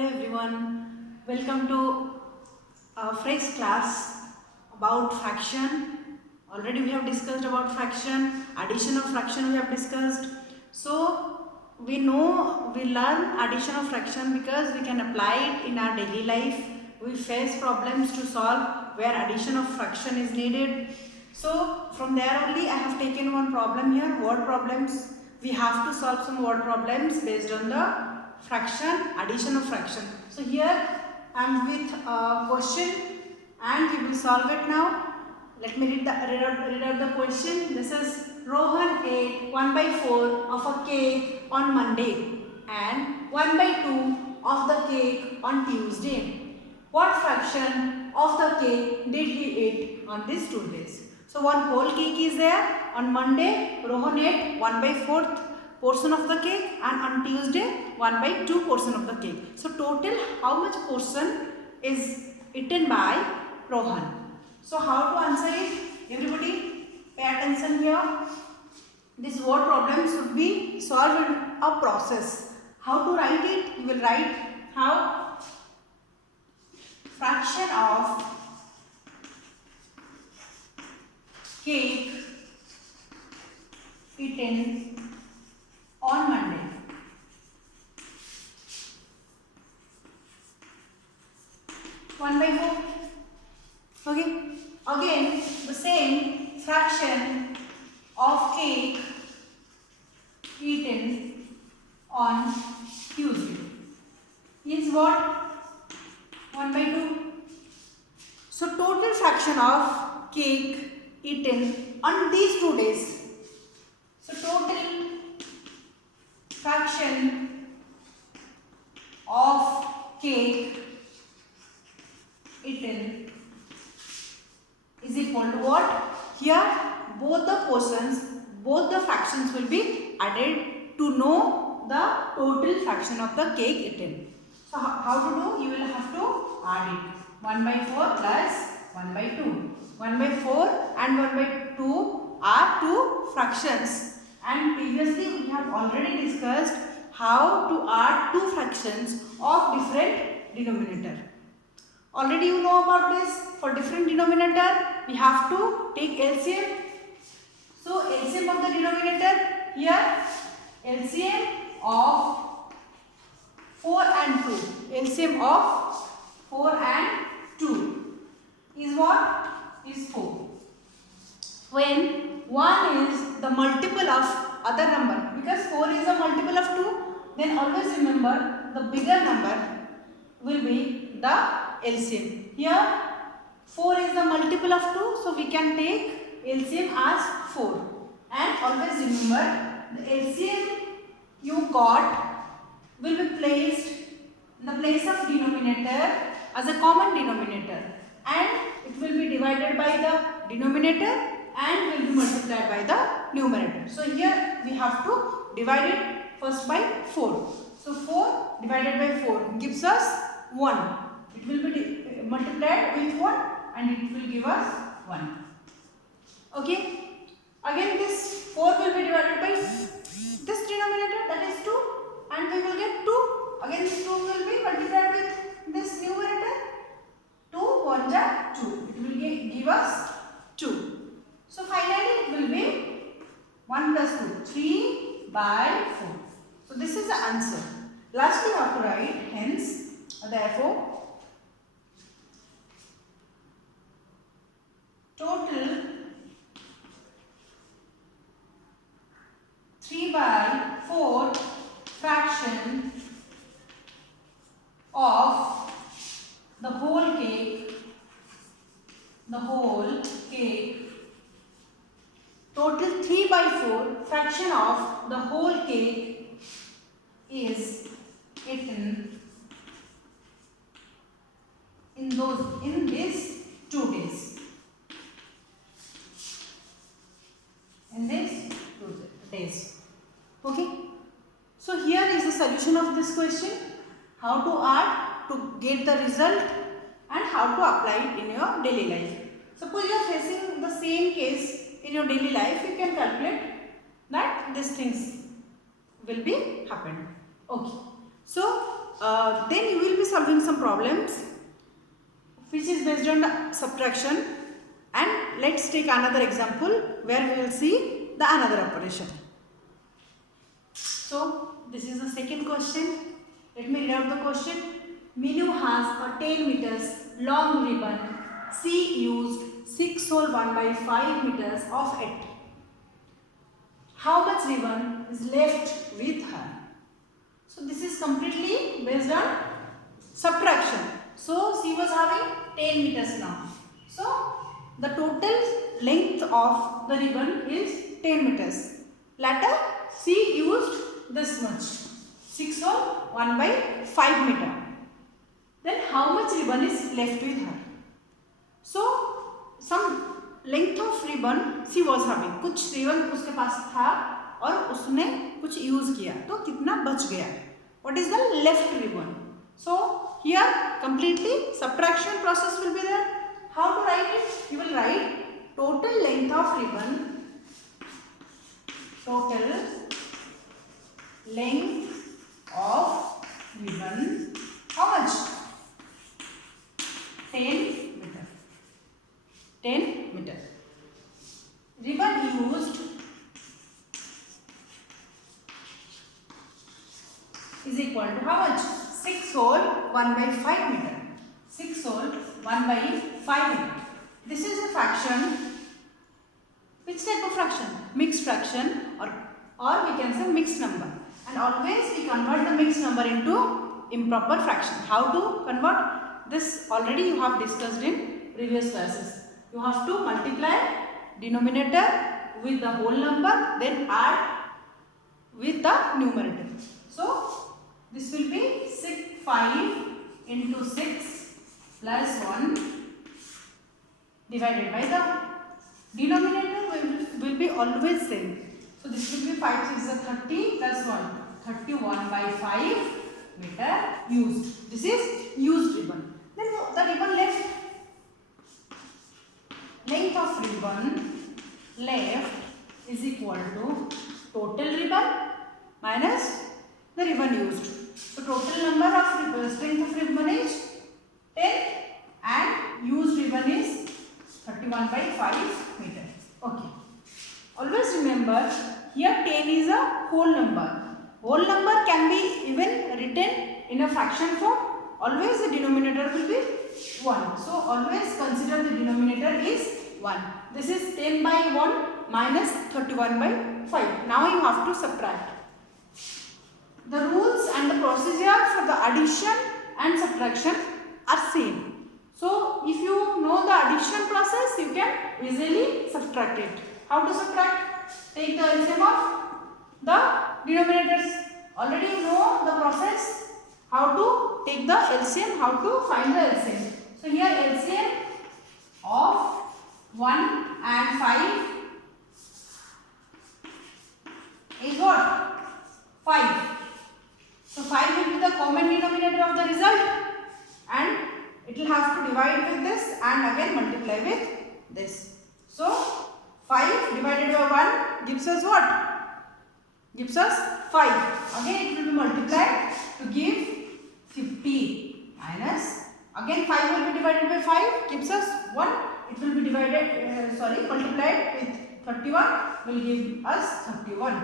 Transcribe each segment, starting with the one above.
Hello everyone, welcome to a fresh class about fraction. Already we have discussed about fraction, addition of fraction we have discussed. So we know we learn addition of fraction because we can apply it in our daily life. We face problems to solve where addition of fraction is needed. So from there only I have taken one problem here, word problems. We have to solve some word problems based on the fraction, addition of fraction. So here I am with a question and we will solve it now. Let me read out the question. This is Rohan ate 1/4 of a cake on Monday and 1/2 of the cake on Tuesday. What fraction of the cake did he eat on these 2 days? So one whole cake is there. On Monday, Rohan ate 1/4 portion of the cake and on Tuesday 1/2 portion of the cake. So total how much portion is eaten by Rohan? So how to answer it? Everybody pay attention here. This word problem should be solved in a process. How to write it? We will write how fraction of cake eaten on Monday. One by four. Okay. Again, the same fraction of cake eaten on Tuesday is what? 1/2. So total fraction of cake eaten on these 2 days. So total fraction of cake eaten is equal to what? Here both the portions, both the fractions will be added to know the total fraction of the cake eaten. So how to do? You will have to add it. 1/4 plus 1/2. 1/4 and 1/2 are two fractions. And previously we have already discussed how to add two fractions of different denominator. Already you know about this. For different denominator we have to take LCM. So LCM of the denominator here, LCM of 4 and 2. LCM of 4 and 2 is what? Is 4. When 1 is the multiple of other number, because 4 is a multiple of 2, then always remember the bigger number will be the LCM. Here 4 is the multiple of 2, so we can take LCM as 4. And always remember the LCM you got will be placed in the place of denominator as a common denominator, and it will be divided by the denominator and will be multiplied by the numerator. So here we have to divide it first by 4. So 4 divided by 4 gives us 1. It will be multiplied with 1 and it will give us 1. Okay. Again this 4 will be divided by this denominator, that is 2, and we will get 2. Again this 2 will be multiplied with this numerator. 2 1 ja 2. It will give us 2. So finally it will be 1 plus 2, 3/4. So this is the answer. Lastly you have to write hence, therefore, total 3/4 fraction of the whole cake, total 3/4 fraction of the whole cake is eaten in these 2 days. In these 2 days. Okay. So here is the solution of this question. How to add to get the result and how to apply it in your daily life. Suppose you are facing the same case in your daily life, you can calculate that these things will be happened. Okay. So then you will be solving some problems which is based on the subtraction, and let's take another example where we will see the another operation. So this is the second question. Let me read out the question. Minu has a 10 meters long ribbon. She used 6 whole 1/5 meters of it. How much ribbon is left with her? So this is completely based on subtraction. So she was having 10 meters now. So the total length of the ribbon is 10 meters. Later she used this much, 6 whole 1/5 meter. Then how much ribbon is left with her? So some length of ribbon she was having, कुछ ribbon उसके पास था और उसने कुछ use किया तो कितना बच गया. What is the left ribbon? So here completely subtraction process will be there. How to write it? You will write total length of ribbon, total length of ribbon, how much? 10 meter. 10 meter. Ribbon used is equal to how much? 6 whole 1/5 meter. 6 whole 1/5 meter. This is a fraction. Which type of fraction? Mixed fraction, or we can say mixed number. And always we convert the mixed number into improper fraction. How to convert? This already you have discussed in previous classes. You have to multiply denominator with the whole number, then add with the numerator. So this will be 5 into 6 plus 1 divided by the denominator will be always same. So this will be 5 6 is 30 plus 1, 31/5 meter used. This is used ribbon. Then the ribbon left, length of ribbon left is equal to total ribbon minus the ribbon used. So total number of ribbon, strength of ribbon is 10 and used ribbon is 31/5 meter. Okay. Always remember here 10 is a whole number. Whole number can be even written in a fraction form. Always the denominator will be 1. So always consider the denominator is 1. This is 10/1 minus 31/5. Now you have to subtract. The rules and the procedure for the addition and subtraction are same. So if you know the addition process, you can easily subtract it. How to subtract? Take the LCM of the denominators. Already you know the process. How to take the LCM, how to find the LCM. So here LCM of 1 and 5 is what? 5. So 5 will be the common denominator of the result, and it will have to divide with this and again multiply with this. So 5 divided by 1 gives us what? Gives us 5. Again it will be multiplied to give 50 minus, again 5 will be divided by 5 gives us 1. It will be multiplied with 31 will give us 31.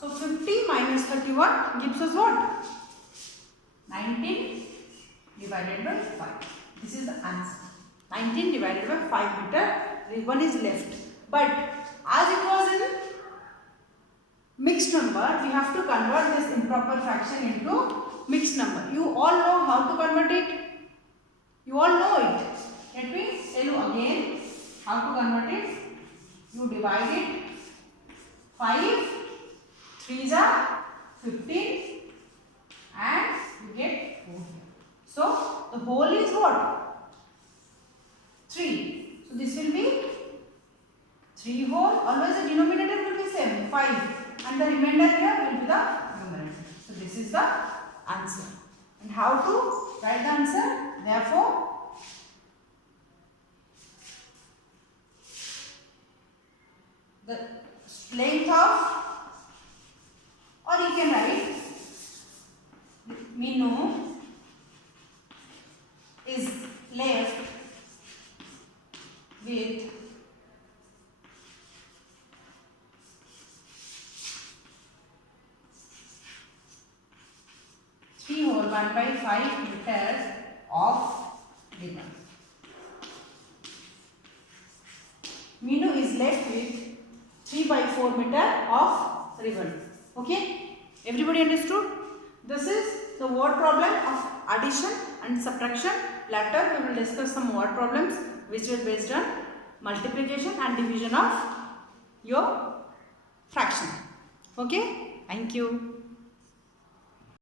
So 50 minus 31 gives us what? 19 divided by 5. This is the answer. 19 divided by 5 meter ribbon is left. But as it was in mixed number, we have to convert this improper fraction into mixed number. You all know how to convert it. You all know it. Let me tell you again how to convert it. You divide it. 5 3s are 15 and you get 4 here. So the whole is what? 3. So this will be 3 whole. Always the denominator will be same, 5, and the remainder here will be the numerator. So this is the answer. And how to write the answer? Therefore, the length of, or you can write Minu is left with 3 whole 1/5 meters of ribbon. Minu is left with 3/4 meter of ribbon. Okay, everybody understood? This is the word problem of addition and subtraction. Later we will discuss some word problems which are based on multiplication and division of your fraction. Okay, thank you.